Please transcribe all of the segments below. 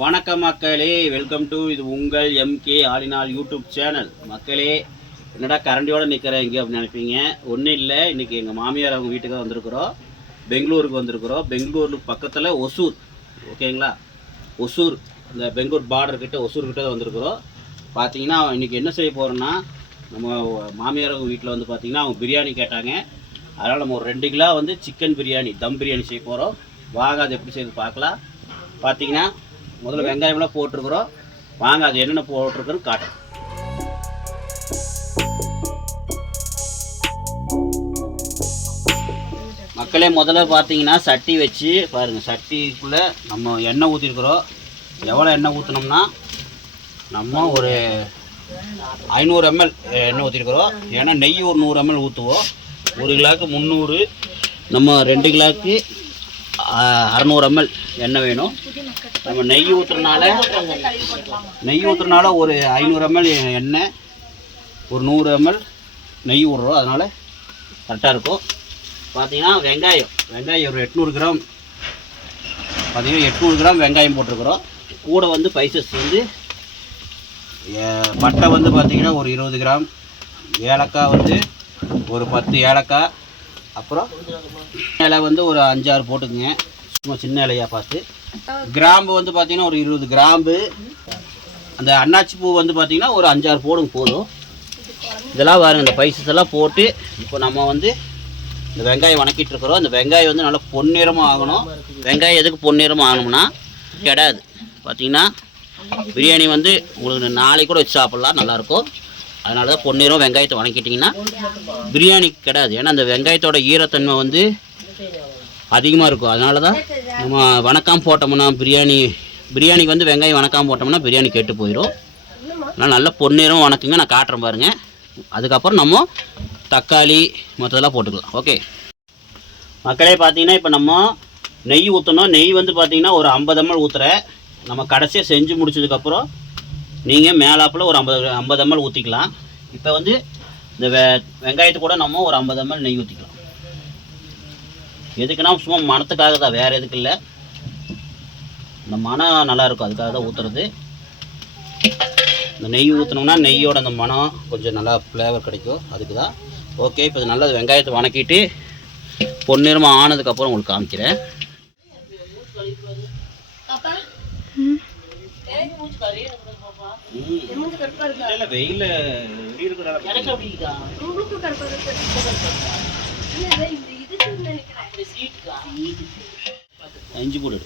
வணக்கம் மக்களே, welcome to இது உங்கள் எம்கே ஆலினால் யூடியூப் சேனல். மக்களே, என்னடா கரண்டியோடு நிற்கிறேன் இங்கே அப்படின்னு நினைப்பீங்க. ஒன்றும் இல்லை, இன்றைக்கி எங்கள் மாமியார் அவங்க வீட்டுக்கு தான் வந்திருக்கிறோம். பெங்களூருக்கு வந்திருக்கிறோம். பெங்களூருக்கு பக்கத்தில் ஒசூர், ஓகேங்களா? ஒசூர், இந்த பெங்களூர் பார்டர் கிட்ட ஒசூர் கிட்ட தான் வந்திருக்கிறோம். பார்த்தீங்கன்னா இன்றைக்கி என்ன செய்ய போகிறோன்னா, நம்ம மாமியார் அவங்க வீட்டில் வந்து பார்த்திங்கன்னா அவங்க பிரியாணி கேட்டாங்க. அதனால் நம்ம ஒரு 2 கிலோ வந்து சிக்கன் பிரியாணி, தம் பிரியாணி செய்ய போகிறோம். வாங்க அது எப்படி செய்து பார்க்கலாம். பார்த்தீங்கன்னா முதல்ல வெங்காயம்லாம் போட்டிருக்கிறோம். வாங்க அது என்னென்ன போட்டிருக்குன்னு காட்டுறோம். மக்களே, முதல்ல பார்த்தீங்கன்னா சட்டி வச்சு பாருங்கள். சட்டிக்குள்ளே நம்ம எண்ணெய் ஊற்றிருக்கிறோம். எவ்வளோ எண்ணெய் ஊற்றினோம்னா, நம்ம ஒரு 500 ml எண்ணெய் ஊற்றிருக்கிறோம். ஏன்னா நெய் ஒரு 100 ml ஊற்றுவோம். 1 கிலோவுக்கு 300, நம்ம 2 கிலோவுக்கு 600 ml எண்ணெய் வேணும். நம்ம நெய் ஊற்றுறனால ஒரு 500 ml எண்ணெய், ஒரு 100 ml நெய் விட்றோம். அதனால் கரெக்டாக இருக்கும். பார்த்தீங்கன்னா வெங்காயம் ஒரு 800 கிராம், பார்த்தீங்கன்னா 800 கிராம் வெங்காயம் போட்டிருக்கிறோம். கூட வந்து பைசஸ் வந்து பட்டை வந்து பார்த்திங்கன்னா ஒரு 20 கிராம், ஏலக்காய் வந்து ஒரு 10 ஏலக்காய், அப்புறம் இலை வந்து ஒரு 5-6 போட்டுக்குங்க, சும்மா சின்ன இலையாக பார்த்து. கிராம்பு வந்து பார்த்திங்கன்னா ஒரு 20 கிராம்பு. அந்த அன்னாச்சி பூ வந்து பார்த்திங்கன்னா ஒரு 5-6 போடுங்க போதும். இதெல்லாம் பாருங்கள், இந்த பைசஸ் எல்லாம் போட்டு இப்போ நம்ம வந்து இந்த வெங்காயம் வணக்கிட்டு இருக்கிறோம். இந்த வெங்காயம் வந்து நல்லா பொன்னிறமாக ஆகணும். வெங்காயம் எதுக்கு பொன்னிறமாக ஆகணும்னா, கெடாது. பார்த்திங்கன்னா பிரியாணி வந்து உங்களுக்கு நாளைக்கு கூட வச்சு சாப்பிட்லாம், நல்லாயிருக்கும். அதனால தான் பொன்னிறம் வெங்காயத்தை வணக்கிட்டிங்கன்னா பிரியாணி கெடாது. ஏன்னா அந்த வெங்காயத்தோட ஈரத்தன்மை வந்து அதிகமாக இருக்கும். அதனால தான் நம்ம வணக்காமல் போட்டோம்னா பிரியாணிக்கு வந்து வெங்காயம் வணக்காமல் போட்டோம்னா பிரியாணி கெட்டு போயிடும். அதனால் நல்லா பொன்னிறம் வணக்குங்க. நான் காட்டுறேன் பாருங்கள். அதுக்கப்புறம் நம்ம தக்காளி மற்றதெல்லாம் போட்டுக்கலாம். ஓகே மக்களே, பார்த்தீங்கன்னா இப்போ நம்ம நெய் ஊற்றணும். நெய் வந்து பார்த்திங்கன்னா ஒரு 50 ml ஊற்றுறேன். நம்ம கடைசியாக செஞ்சு முடிச்சதுக்கப்புறம் நீங்கள் மேலாப்பில் ஒரு 50 ml ஊற்றிக்கலாம். இப்போ வந்து இந்த வெங்காயத்து கூட நம்ம ஒரு 50 ml நெய் ஊற்றிக்கலாம். எதுக்குன்னா சும்மா மணத்துக்காக தான், வேறு எதுக்கு இல்லை. இந்த மனம் நல்லாயிருக்கும், அதுக்காக தான் ஊற்றுறது. இந்த நெய் ஊற்றினோம்னா நெய்யோட அந்த மனம் கொஞ்சம் நல்லா ஃப்ளேவர் கிடைக்கும், அதுக்கு தான். ஓகே, இப்போ நல்லா வெங்காயத்தை வணக்கிட்டு பொன்னிறமாக ஆனதுக்கப்புறம் உங்களுக்கு காமிக்கிறேன். வெயில இஞ்சி பூண்டு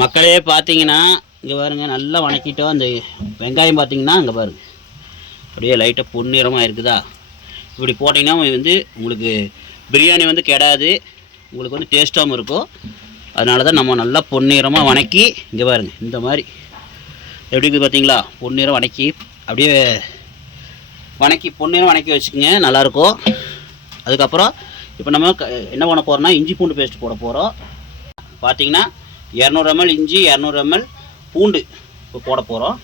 மக்களே, பார்த்தீங்கன்னா இங்கே பாருங்க, நல்லா வணக்கிட்டோம். அந்த வெங்காயம் பார்த்தீங்கன்னா இங்கே பாருங்க, அப்படியே லைட்டாக பொன்னிறமாக இருக்குதா. இப்படி போட்டிங்கன்னா வந்து உங்களுக்கு பிரியாணி வந்து கெடாது, உங்களுக்கு வந்து டேஸ்ட்டாகவும் இருக்கும். அதனால தான் நம்ம நல்லா பொன்னிறமாக வணக்கி, இங்கே பாருங்க இந்த மாதிரி எப்படி இருக்குது பார்த்தீங்களா, பொன்னிறம் வணக்கி அப்படியே பொன்னிறம் வணக்கி வச்சுக்கோங்க, நல்லாயிருக்கும். அதுக்கப்புறம் இப்போ நம்ம என்ன பண்ண போகிறோம்னா, இஞ்சி பூண்டு பேஸ்ட் போட போகிறோம். பார்த்தீங்கன்னா 200 ml இஞ்சி, 200 ml பூண்டு இப்போ போட போகிறோம்.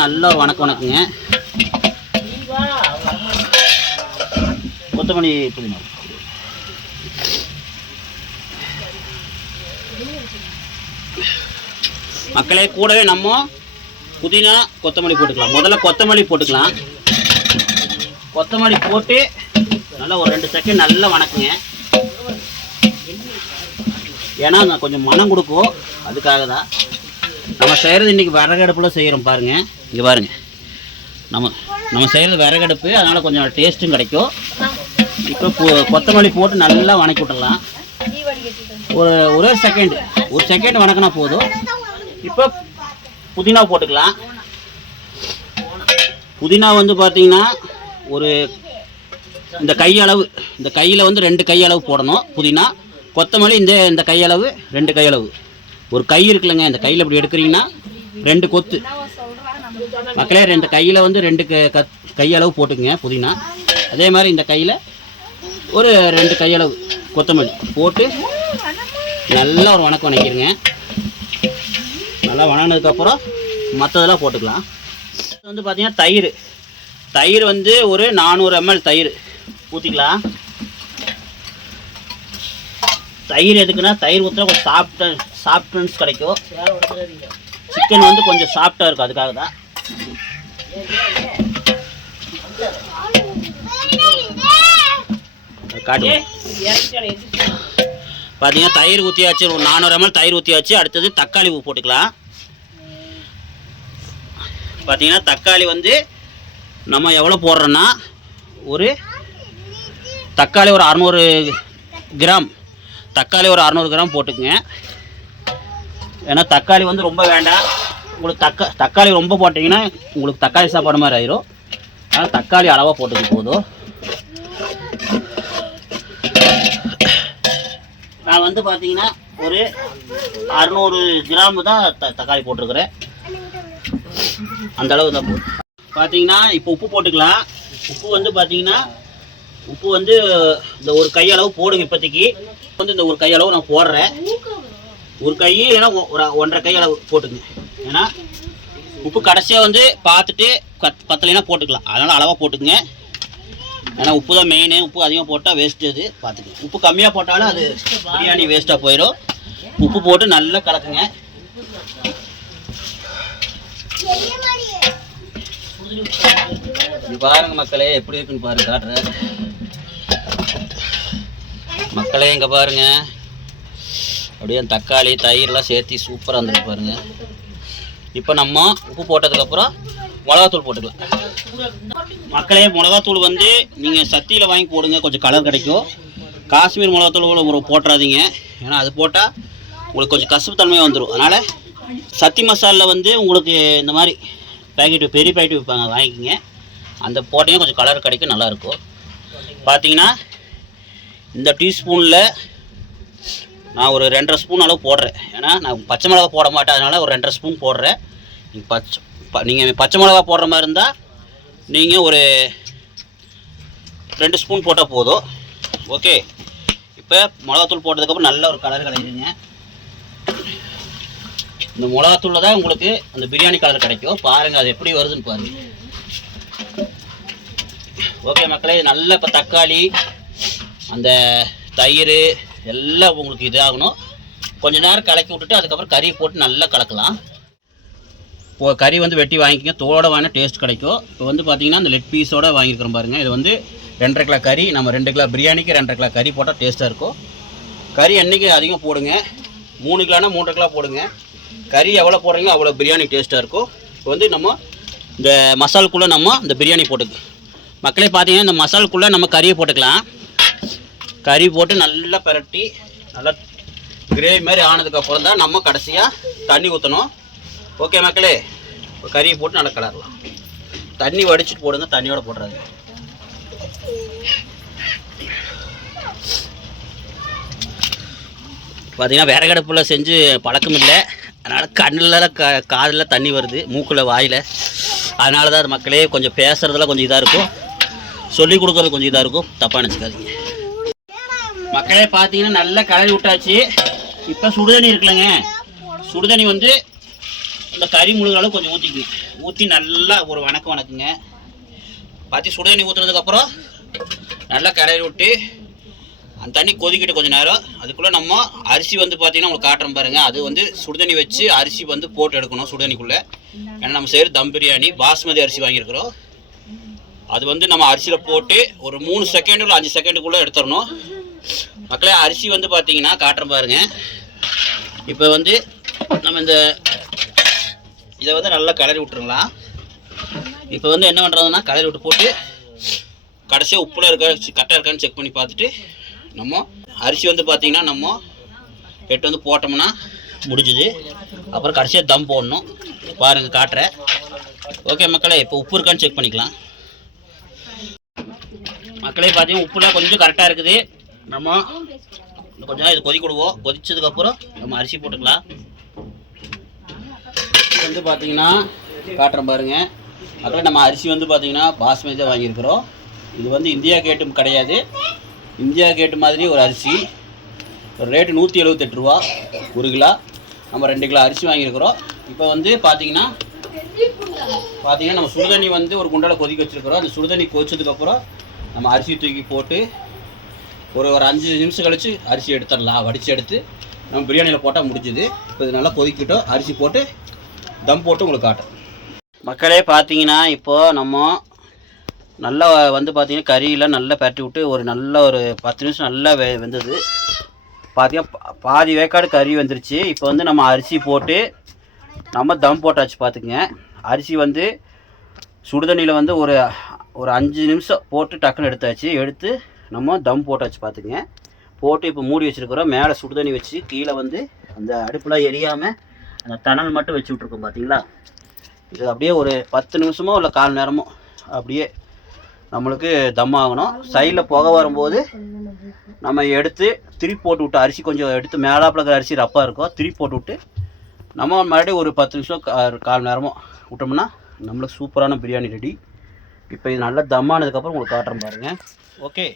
நல்லா வணக்குங்க. கொத்தமல்லி புதினா மக்களே, கூடவே நம்ம புதினா கொத்தமல்லி போட்டுக்கலாம். முதல்ல கொத்தமல்லி போட்டுக்கலாம். கொத்தமல்லி போட்டு நல்லா ஒரு 2 செகண்ட் நல்லா வணக்குங்க. ஏன்னா அது கொஞ்சம் மனம் கொடுக்கும், அதுக்காக தான் நம்ம செய்கிறது. இன்றைக்கி விறகடுப்பில் செய்கிறோம் பாருங்கள். இங்கே பாருங்கள், நம்ம செய்கிறது விறகடுப்பு, அதனால் கொஞ்சம் டேஸ்ட்டும் கிடைக்கும். இப்போ கொத்தமல்லி போட்டு நல்லா வணக்கி விட்டுடலாம். ஒரு செகண்ட் வணக்கினா போதும். இப்போ புதினா போட்டுக்கலாம். புதினா வந்து பார்த்திங்கன்னா ஒரு இந்த கையில் வந்து 2 கையளவு போடணும் புதினா. கொத்தமல்லி இந்த கையளவு, 2 கையளவு. ஒரு கை இருக்குல்லங்க, இந்த கையில் இப்படி எடுக்கிறீங்கன்னா 2 கொத்து. மக்களே, 2 கையில் வந்து 2 கையளவு போட்டுக்குங்க புதினா. அதே மாதிரி இந்த கையில் ஒரு 2 கையளவு கொத்தமல்லி போட்டு நல்லா ஒரு வணக்கிடுங்க. நல்லா வணங்கினதுக்கப்புறம் மற்றதெல்லாம் போட்டுக்கலாம். இது வந்து பார்த்திங்கன்னா தயிர் வந்து ஒரு 400 ml தயிர் ஊற்றிக்கலாம். தயிர் எதுக்குன்னா, தயிர் ஊற்றினா கொஞ்சம் சாஃப்ட்னஸ் கிடைக்கும். சிக்கன் வந்து கொஞ்சம் சாஃப்டாக இருக்கும், அதுக்காக தான். காட்டு பார்த்தீங்கன்னா தயிர் ஊற்றியாச்சு, ஒரு 400 ml தயிர் ஊற்றியாச்சு. அடுத்தது தக்காளி போட்டுக்கலாம். பார்த்தீங்கன்னா தக்காளி வந்து நம்ம எவ்வளோ போடுறோன்னா, ஒரு தக்காளி ஒரு 600 கிராம், தக்காளி ஒரு 600 கிராம் போட்டுக்குங்க. ஏன்னா தக்காளி வந்து ரொம்ப வேண்டாம் உங்களுக்கு. தக்காளி ரொம்ப போட்டிங்கன்னா உங்களுக்கு தக்காளி சாப்பாடு மாதிரி ஆயிரும். அதனால் தக்காளி அளவாக போட்டுக்க போதும். நான் வந்து பார்த்தீங்கன்னா ஒரு 600 கிராம் தான் தக்காளி போட்டிருக்கிறேன். அந்த அளவு தான் போதும். பார்த்தீங்கன்னா இப்போ உப்பு போட்டுக்கலாம். உப்பு வந்து பார்த்தீங்கன்னா உப்பு வந்து இந்த ஒரு கையளவு போடுங்க. இப்போதைக்கு வந்து இந்த ஒரு கையளவு நான் போடுறேன். ஒரு கை ஏன்னா ஒரு 1.5 கையளவு போட்டுங்க. ஏன்னா உப்பு கடைசியாக வந்து பார்த்துட்டு பத்தலைன்னா போட்டுக்கலாம். அதனால் அளவாக போட்டுக்குங்க. ஏன்னா உப்பு தான் மெயின். உப்பு அதிகமாக போட்டால் வேஸ்ட்டு. அது பார்த்துக்கங்க. உப்பு கம்மியாக போட்டாலும் அது பிரியாணி வேஸ்ட்டாக போயிடும். உப்பு போட்டு நல்லா கலக்குங்க. இது பாருங்க மக்களே, எப்படி இருக்குன்னு பாருங்க, காட்டுறேன் மக்களே. இங்கே பாருங்க, அப்படியே தக்காளி தயிரெலாம் சேர்த்து சூப்பராக வந்துருக்கு பாருங்க. இப்போ நம்ம உப்பு போட்டதுக்கப்புறம் மிளகாத்தூள் போட்டுக்கலாம். மக்களே, மிளகாத்தூள் வந்து நீங்கள் சத்தியில் வாங்கி போடுங்க, கொஞ்சம் கலர் கிடைக்கும். காஷ்மீர் மிளகாத்தூள் போட்டுறாதீங்க. ஏன்னா அது போட்டால் உங்களுக்கு கொஞ்சம் கசப்பு தன்மை வந்துடும். அதனால் சத்தி மசாலில் வந்து உங்களுக்கு இந்த மாதிரி பேக்கெட்டு, பெரிய பேக்கெட்டு விற்பாங்க, வாங்கிக்கிங்க. அந்த போட்டிங்கன்னா கொஞ்சம் கலர் கிடைக்கும், நல்லாயிருக்கும். பார்த்தீங்கன்னா இந்த டீஸ்பூனில் நான் ஒரு 2.5 ஸ்பூன் அளவு போடுறேன். ஏன்னா நான் பச்சை மிளகா போட மாட்டேன், அதனால் ஒரு 2.5 ஸ்பூன் போடுறேன். நீங்கள் பச்சை மிளகா போடுற மாதிரி இருந்தால் நீங்கள் ஒரு 2 ஸ்பூன் போட்டால் போதும். ஓகே, இப்போ மிளகாத்தூள் போட்டதுக்கப்புறம் நல்ல ஒரு கலர் கிடைக்குங்க. இந்த மிளகாத்தூளில் தான் உங்களுக்கு அந்த பிரியாணி கலர் கிடைக்கும். பாருங்கள் அது எப்படி வருதுன்னு பாருங்கள். ஓகே மக்களே, நல்ல இப்போ தக்காளி அந்த தயிர் எல்லாம் உங்களுக்கு இதாகணும். கொஞ்சம் நேரம் கலக்கி விட்டுட்டு அதுக்கப்புறம் கறி போட்டு நல்லா கலக்கலாம். இப்போ கறி வந்து வெட்டி வாங்கிக்கோங்க, தோலோட வாங்கினா டேஸ்ட் கிடைக்கும். இப்போ வந்து பார்த்தீங்கன்னா அந்த லெக் பீஸோடு வாங்கியிருக்கிறோம் பாருங்கள். இது வந்து 2.5 கிலோ கறி. நம்ம 2 கிலோ பிரியாணிக்கு 2.5 கிலோ கறி போட்டால் டேஸ்ட்டாக இருக்கும். கறி என்றைக்கு அதிகம் போடுங்க, 3 கிலோனா 3.5 கிலோ போடுங்க. கறி எவ்வளோ போடுறீங்களோ அவ்வளோ பிரியாணி டேஸ்ட்டாக இருக்கும். இப்போ வந்து நம்ம இந்த மசாலுக்குள்ளே நம்ம இந்த பிரியாணி போட்டுக்கு மக்களே. பார்த்தீங்கன்னா இந்த மசாலுக்குள்ளே நம்ம கறியை போட்டுக்கலாம். கறி போட்டு நல்லா பிரட்டி நல்லா கிரேவி மாதிரி ஆனதுக்கப்புறம் தான் நம்ம கடைசியாக தண்ணி ஊற்றணும். ஓகே மக்களே, இப்போ கறியை போட்டு நல்லா கலரலாம். தண்ணி வடிச்சிட்டு போடுங்க, தண்ணியோட போடுறாங்க. பார்த்தீங்கன்னா விறகடுப்பில் செஞ்சு பழக்கம் இல்லை, அதனால் கண்ணில் காதில் தண்ணி வருது, மூக்கில் வாயில். அதனால தான் மக்களே கொஞ்சம் பேசுகிறதுல கொஞ்சம் இதாக இருக்கும், சொல்லிக் கொடுக்குறது கொஞ்சம் இதாக இருக்கும், தப்பாக நினச்சிக்காதீங்க மக்களே. பார்த்தீங்கன்னா நல்லா கலரி விட்டாச்சு. இப்போ சுடுதண்ணி இருக்குல்லங்க, சுடுதண்ணி வந்து இந்த கறி முழுகிற அளவு கொஞ்சம் ஊற்றி நல்லா ஒரு வணக்குங்க. பார்த்து சுடுதண்ணி ஊற்றுனதுக்கப்புறம் நல்லா கலரி விட்டு அந்த தண்ணி கொதிக்கிட்டு கொஞ்சம் நேரம். அதுக்குள்ளே நம்ம அரிசி வந்து பார்த்தீங்கன்னா உங்களுக்கு காட்டுறோம் பாருங்கள். அது வந்து சுடுதண்ணி வச்சு அரிசி வந்து போட்டு எடுக்கணும் சுடுதண்ணிக்குள்ளே. ஏன்னா நம்ம செய்கிற தம் பிரியாணி பாஸ்மதி அரிசி வாங்கியிருக்கிறோம். அது வந்து நம்ம அரிசியில் போட்டு ஒரு 3 செகண்ட் 5 செகண்டுக்குள்ளே எடுத்துடணும் மக்களே. அரிசி வந்து பார்த்தீங்கன்னா காட்டுறோம் பாருங்கள். இப்போ வந்து நம்ம இந்த இதை வந்து நல்லா கலரி விட்டுருங்களா. இப்போ வந்து என்ன பண்ணுறதுன்னா கலரி விட்டு போட்டு கடைசியாக உப்புல இருக்க கரெக்டாக இருக்கான்னு செக் பண்ணி பார்த்துட்டு நம்ம அரிசி வந்து பார்த்திங்கன்னா நம்ம எட்டு வந்து போட்டோம்னா முடிஞ்சுது. அப்புறம் கடைசியாக தம் போடணும். பாருங்கள் காட்டுறேன். ஓகே மக்களே, இப்போ உப்பு இருக்கான்னு செக் பண்ணிக்கலாம். மக்களே பார்த்தீங்கன்னா உப்புலாம் கொஞ்சம் கரெக்டாக இருக்குது. நம்ம கொஞ்சம் நேரம் இது கொதிக்கிடுவோம். கொதிச்சதுக்கப்புறம் நம்ம அரிசி போட்டுக்கலாம். வந்து பார்த்தீங்கன்னா காட்டுறேன் பாருங்கள் மக்களே. நம்ம அரிசி வந்து பார்த்தீங்கன்னா பாஸ்மதி தான் வாங்கியிருக்கிறோம். இது வந்து இந்தியா கேட்டும் கிடையாது. இந்தியா கேட்டு மாதிரி ஒரு அரிசி. ஒரு ரேட்டு 178 ரூபா 1 கிலோ. நம்ம 2 கிலோ அரிசி வாங்கியிருக்கிறோம். இப்போ வந்து பார்த்தீங்கன்னா நம்ம சுடுதண்ணி வந்து ஒரு குண்டால கொதிக்க வச்சுருக்கிறோம். அந்த சுடுதண்ணி கொதிச்சதுக்கப்புறம் நம்ம அரிசி தூக்கி போட்டு ஒரு 5 நிமிஷம் கழித்து அரிசி எடுத்துடலாம். வடித்து எடுத்து நம்ம பிரியாணியில் போட்டால் முடிஞ்சுது. இப்போ இது நல்லா கொதிக்கிட்டோம். அரிசி போட்டு தம் போட்டு உங்களுக்கு காட்டும். மக்களே பார்த்தீங்கன்னா இப்போது நம்ம நல்லா வந்து பார்த்தீங்கன்னா கறியில் நல்லா பரட்டி விட்டு ஒரு நல்ல ஒரு 10 நிமிஷம் நல்லா வெந்தது. பார்த்தீங்கன்னா பாதி வேக்காடு கறி வந்துருச்சு. இப்போ வந்து நம்ம அரிசி போட்டு நம்ம தம் போட்டாச்சு. பார்த்துக்குங்க, அரிசி வந்து சுடுதண்ணியில் வந்து ஒரு 5 நிமிஷம் போட்டு டக்குன்னு எடுத்து நம்ம தம் போட்டாச்சு. பார்த்துக்குங்க, போட்டு இப்போ மூடி வச்சுருக்குறோம். மேலே சுடுதண்ணி வச்சு கீழே வந்து அந்த அடுப்புலாம் எரியாமல் அந்த தணல் மட்டும் வச்சு விட்ருக்கோம். பார்த்தீங்களா, இது அப்படியே ஒரு 10 நிமிஷமோ இல்லை 1/4 நேரமோ அப்படியே நம்மளுக்கு தம் ஆகணும். சைடில் புகை வரும்போது நம்ம எடுத்து திருப்பி போட்டு விட்டு, அரிசி கொஞ்சம் எடுத்து மேலாப்பில் இருக்கிற அரிசி ரப்பாக இருக்கும், திருப்பி போட்டு விட்டு நம்ம மறுபடியும் ஒரு 10 நிமிஷம் 1/4 நேரமோ விட்டோம்னா நம்மளுக்கு சூப்பரான பிரியாணி ரெடி. இப்போ இது நல்லா தம் ஆனதுக்கப்புறம் உங்களுக்கு காட்டுறேன் பாருங்கள். ஓகே,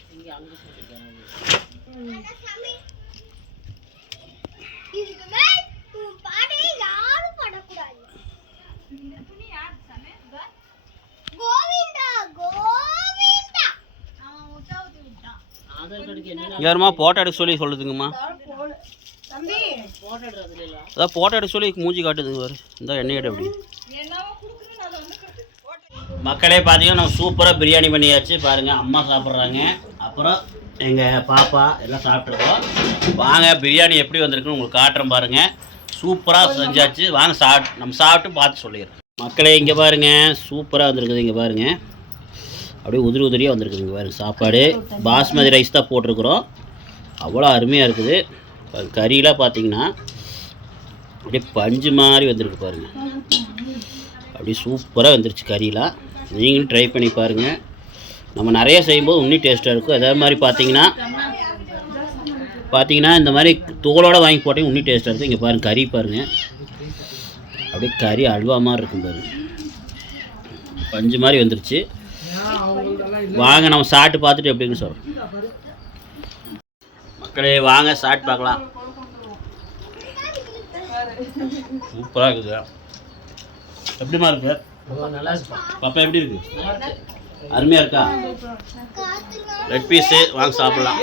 யாருமா போட்டோ எடுக்க சொல்லி சொல்லுதுங்கம்மா. அதான் போட்டோ எடுக்க சொல்லி மூஞ்சி காட்டுதுங்க பாரு. இந்த எண்ணெய் அப்படி. மக்களே பார்த்தீங்கன்னா நம்ம சூப்பராக பிரியாணி பண்ணியாச்சு. பாருங்கள், அம்மா சாப்பிட்றாங்க, அப்புறம் எங்கள் பாப்பா எல்லாம் சாப்பிட்ருக்கோம். வாங்க பிரியாணி எப்படி வந்திருக்குன்னு உங்களுக்கு காட்டுறேன் பாருங்கள். சூப்பராக செஞ்சாச்சு. வாங்க நம்ம சாப்பிட்டு பார்த்து சொல்லிடுறோம். மக்களே இங்கே பாருங்கள், சூப்பராக வந்திருக்குது. இங்கே பாருங்கள், அப்படியே உதிரியாக வந்திருக்குது. இங்கே பாருங்கள், சாப்பாடு பாஸ்மதி ரைஸ் தான் போட்டிருக்குறோம். அவ்வளோ அருமையாக இருக்குது. கறியெலாம் பார்த்தீங்கன்னா அப்படியே பஞ்சு மாதிரி வந்திருக்கு பாருங்கள். அப்படியே சூப்பராக வந்துருச்சு கறியெலாம். நீங்களும் ட்ரை பண்ணி பாருங்கள். நம்ம நிறைய செய்யும்போது இன்னும் டேஸ்ட்டாக இருக்கும். அதே மாதிரி பார்த்தீங்கன்னா இந்த மாதிரி தோலோடு வாங்கி போட்டேன் இன்னும் டேஸ்ட்டாக இருக்கும். இங்கே பாருங்கள், கறி பாருங்கள், அப்படியே கறி அல்வா மாதிரி இருக்கும் பாருங்கள். பஞ்சு மாதிரி வந்துருச்சு. வாங்க நம்ம சாப்பிட்டு பார்த்துட்டு எப்படின்னு சொல்கிறோம். மக்களே வாங்க சாப்பிட்டு பார்க்கலாம். சூப்பராக இருக்குது. எப்படிமா இருக்கு பாப்பா? எப்படி இருக்கு? அருமையாக இருக்கா? ரெட் பீஸு வாங்க சாப்பிட்லாம்.